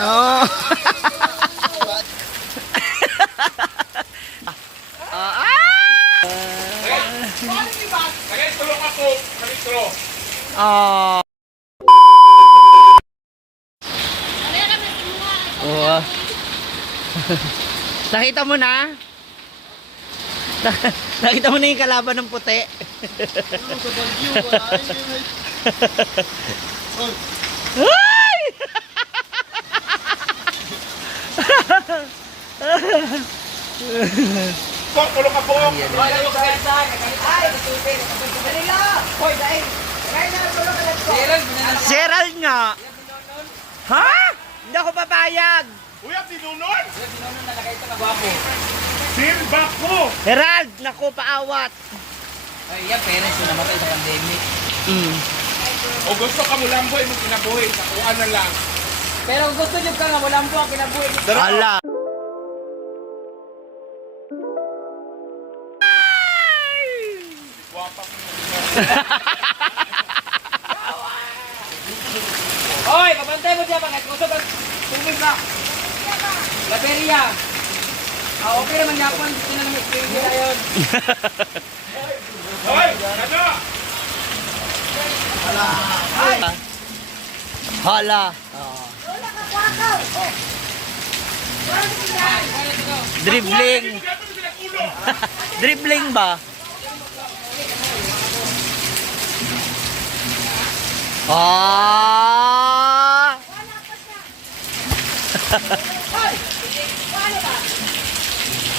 Oh. Lagay tulong ako sa litro. Oh. Oh. Nakita mo na? Nakita mo na yung kalaban ng puti? Ay! Po, tulong ako. Gerald nga. Ha? Hindi ako papayag. Uy, ang tinunon. Silba ko. Gerald, naku, paawat. Ay, yan, parents na namatay sa pandemic. O gusto ka mo lang boy, mo kinabuhi. Sakuan na lang. Pero kung gusto nyo ka nga, walang po ang kinabuhi. Ala. Guwapa ko. Hoy, papantay mo dyan, bakit gusto ka tubig na. Laberia. Okay naman yapon, gusto na naman i-spray nila yun. Hoy, ano? Hala. Dribbling. Dribbling ba? Ah!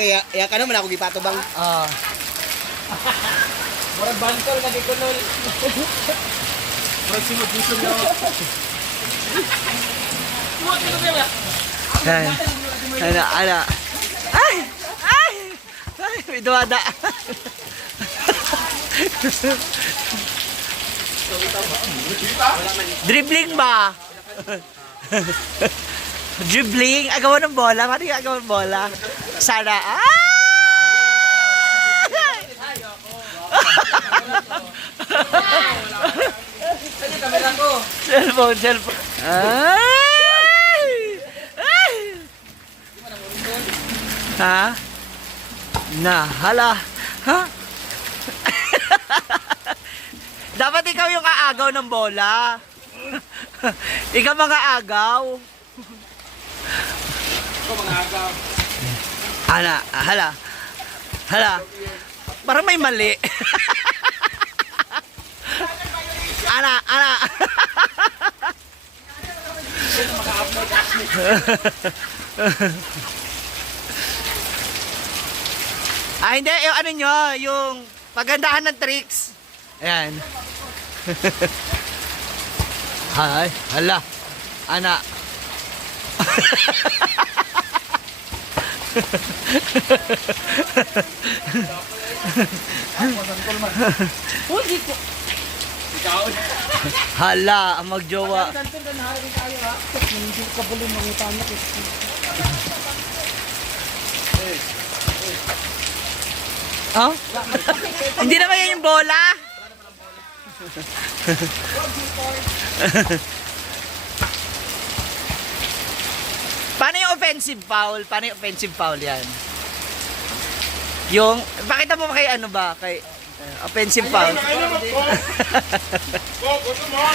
Kaya ka naman ako gipatubang. Ah. Murag bantol na di kulol. Murag sinubusog na ako. Ana. Ay! Ay! Ay, may duwada. Dribbling ba? Dribbling? Agawan ng bola? Paano yung agawan ng bola? Sana. Ah! Saan yung kamera ko? Cellphone. Ay! Ay! Ha? Hala. Ha? Dapat ikaw yung aagaw ng bola. Ikaw mga agaw. Ito mga agaw. Hala. Parang may mali. Ana. Hindi, yung ano nyo, yung pagandahan ng tricks. Ayan. Hala. Ana. Hala, ang magjowa. Oh? Hindi naman yan yung bola. Paano yung offensive foul? Paano yung offensive foul yan? Yung, pakita mo kay ano ba? Kay offensive foul. Ano mo po? Po, gusto mo?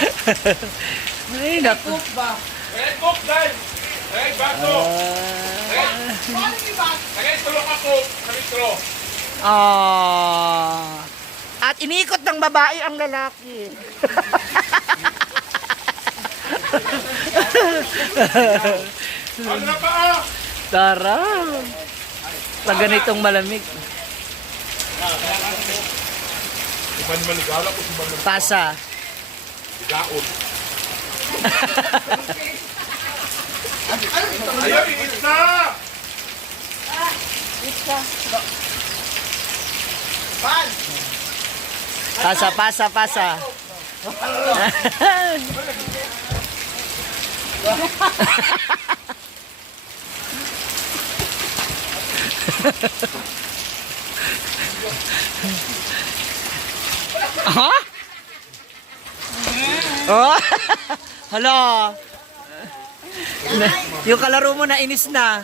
Ay, naku. Red book, guys. Red bato. Lagay tulong ako sa litro. At iniikot ng babae ang lalaki. Ano na ba? Tara. Sa ganitong malamig. Iban maligala ko si Iban Pasa. Ligaon. Ayun, isa! Pasa. Ha? Oh? Hala. Yung kalaro mo na inis na.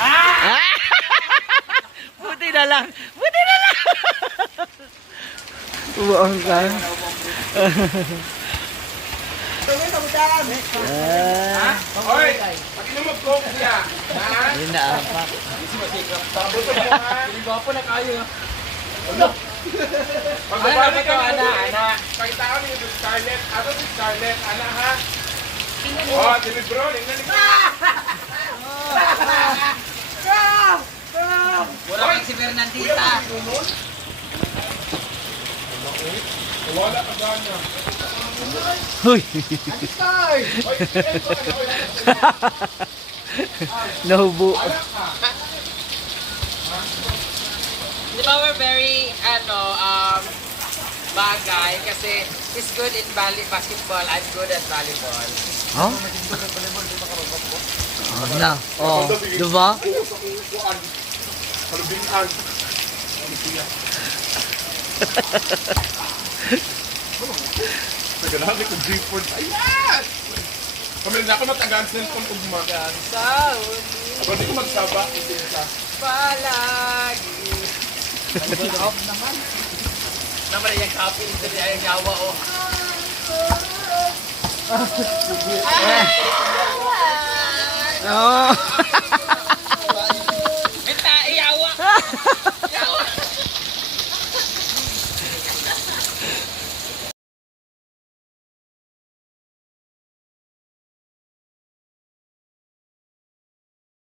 Ah! Buti na lang. Buti na lang. Uwang ka. Hoy, pag inumag-coke niya. Ha? Yun na apa. Tapos mo ha. Gwapo na kayo. Magbabalik ka Ana, na. ana. Pakita kami yung Scarlett. Ano si Scarlett? Ana ha? Oh, Timmy Bro. Tingnan niyo. Wala kang si Fernandita. Wala ka gana. Huy. Hoy, Nahubo. Di ba we're very, bagay kasi he's good in basketball, I'm good at volleyball. Oh? Na. Oh, diba? kuan. Kalubingan. Nagalabi kong G-Ford. Ayan! Kami na ako natagaan sa cellphone ugma. Sa Ako di ko magsaba. Hindi ka. palagi. Off naman. Naman yung copy ito niya yung yawa o. Oh.